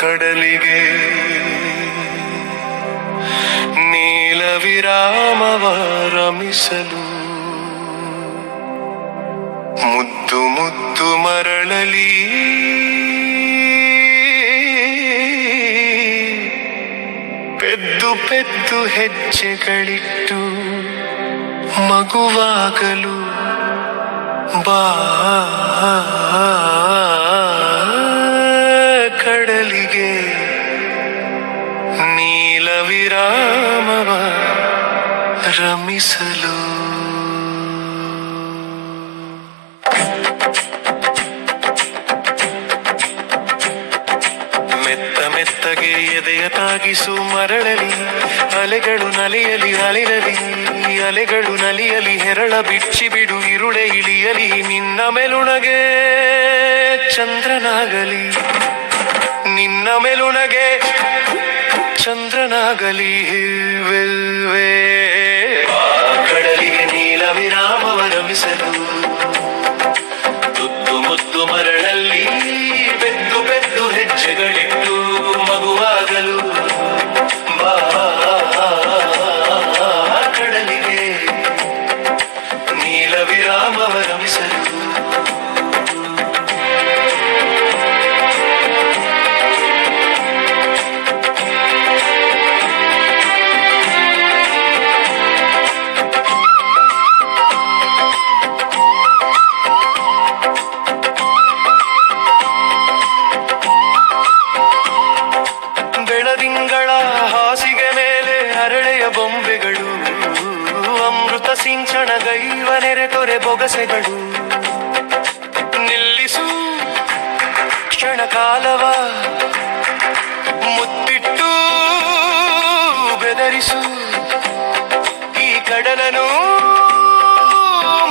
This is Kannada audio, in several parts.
ಕಡಲಿಗೆ ನೀಲ ವಿರಾಮವ ರಮಿಸಲು ಮುದ್ದು ಮುದ್ದು ಮರಳಲಿ ಪೆದ್ದು ಪೆದ್ದು ಹೆಜ್ಜೆಗಳಿಟ್ಟು ಮಗುವಾಗಲು ಬಾ ಕಡಲಿಗೆ ನೀಲ ವಿರಾಮವ ರಮಿಸಲು. ಮೆತ್ತ ಮೆತ್ತಗೆ ಎದೆಯ ತಾಗಿಸು ಮರಳಲಿ ಅಲೆಗಳು ನಲಿಯಲಿ ಅಲಿರಲಿ ಅಲೆಗಳು ನಲಿಯಲಿ ಹೆರಳ ಬಿಚ್ಚಿ ಬಿಡು ಇರುಳೆ ಇಳಿಯಲಿ ನಿನ್ನ ಮೆಲುನಗೆ ಚಂದ್ರನಾಗಲಿ ನಿನ್ನ ಮೆಲುನಗೆ ಚಂದ್ರನಾಗಲಿ ವೆಲ್ವೇ ಕಡಲಿಗೆ ನೀಲ ವಿರಾಮವ ರಮಿಸಲು ತುತ್ತು ಮುತ್ತು ಮರಳಲ್ಲಿ ಬೆದ್ದು ಬೆದ್ದು ಹೆಜ್ಜೆಗಳಿಟ್ಟು ಮಗುವಾಗಲು ಬಾ ಕಡಲಿಗೆ ನೀಲ ವಿರಾಮವ ರಮಿಸಲು. ಬೆಳದಿಂಗಳ ಹಾಸಿಗೆ ಮೇಲೆ ಹರಳೆಯ ಬೊಂಬೆಗಳು ಅಮೃತ ಸಿಂಚನ ಗೈವ ನೆರೆತೊರೆ ಬೊಗಸೆಗಳು ನಿಲ್ಲಿಸು ಕ್ಷಣ ಕಾಲವ ಮುತ್ತಿಟ್ಟು ಬೆದರಿಸು ಈ ಕಡಲನು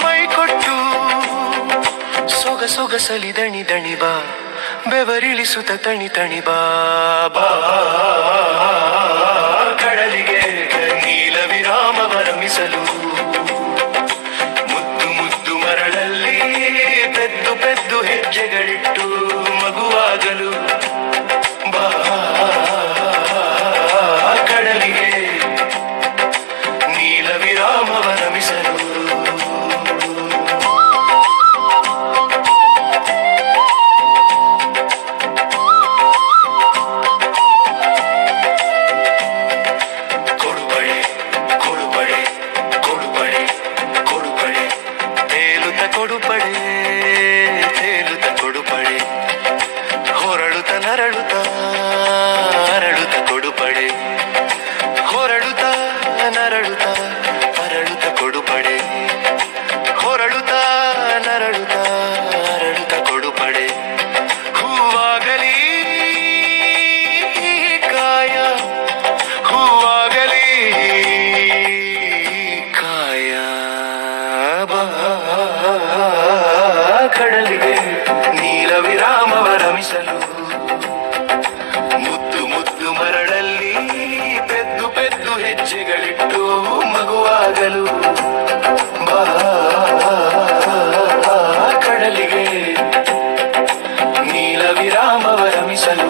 ಮೈಕೊಟ್ಟು ಸೊಗಸೊಗಸಲಿ ದಣಿ ದಣಿ ಬಾ ಬೆವರಿಳಿಸುತ್ತ ತಣಿ ತಣಿ ಬಾ ಕಡಲಿಗೆ ನೀಲ ವಿರಾಮವ ರಮಿಸಲು ಮುದ್ದು ಮುದ್ದು ಮರಳಲ್ಲಿ ಪೆದ್ದು ಪೆದ್ದು ಹೆಜ್ಜೆಗಳಿಟ್ಟು ಮಗುವಾಗಲು ಬಾ ಕಡಲಿಗೆ ನೀಲ ವಿರಾಮವ ರಮಿಸಲು. ಕೊಡುಪಡೆ ತೇಲುತ್ತ ಕೊಡುಪಡೆ ಹೊರಳುತ್ತ ನರಳುತ್ತ ಅರಳುತ್ತ ಕೊಡುಪಡೆ ಹೊರಳುತ್ತ ನರಳುತ್ತ ಅರಳುತ್ತ ಕೊಡುಪಡೆ ಹೊರಳುತ್ತ ನರಳುತ್ತ ಅರಳುತ್ತ ಕೊಡುಪಡೆ ಹೂವಾಗಲಿ ಕಾಯ ಹೂವಾಗಲಿ ಕಾಯ ಬಾ ಕಡಲಿಗೆ ನೀಲ ವಿರಾಮವ ರಮಿಸಲು ಮುದ್ದು ಮುದ್ದು ಮರಳಲ್ಲಿ ಪೆದ್ದು ಪೆದ್ದು ಹೆಜ್ಜೆಗಳಿಟ್ಟು ಮಗುವಾಗಲು ಬಾ ಕಡಲಿಗೆ ನೀಲ ವಿರಾಮವ ರಮಿಸಲು.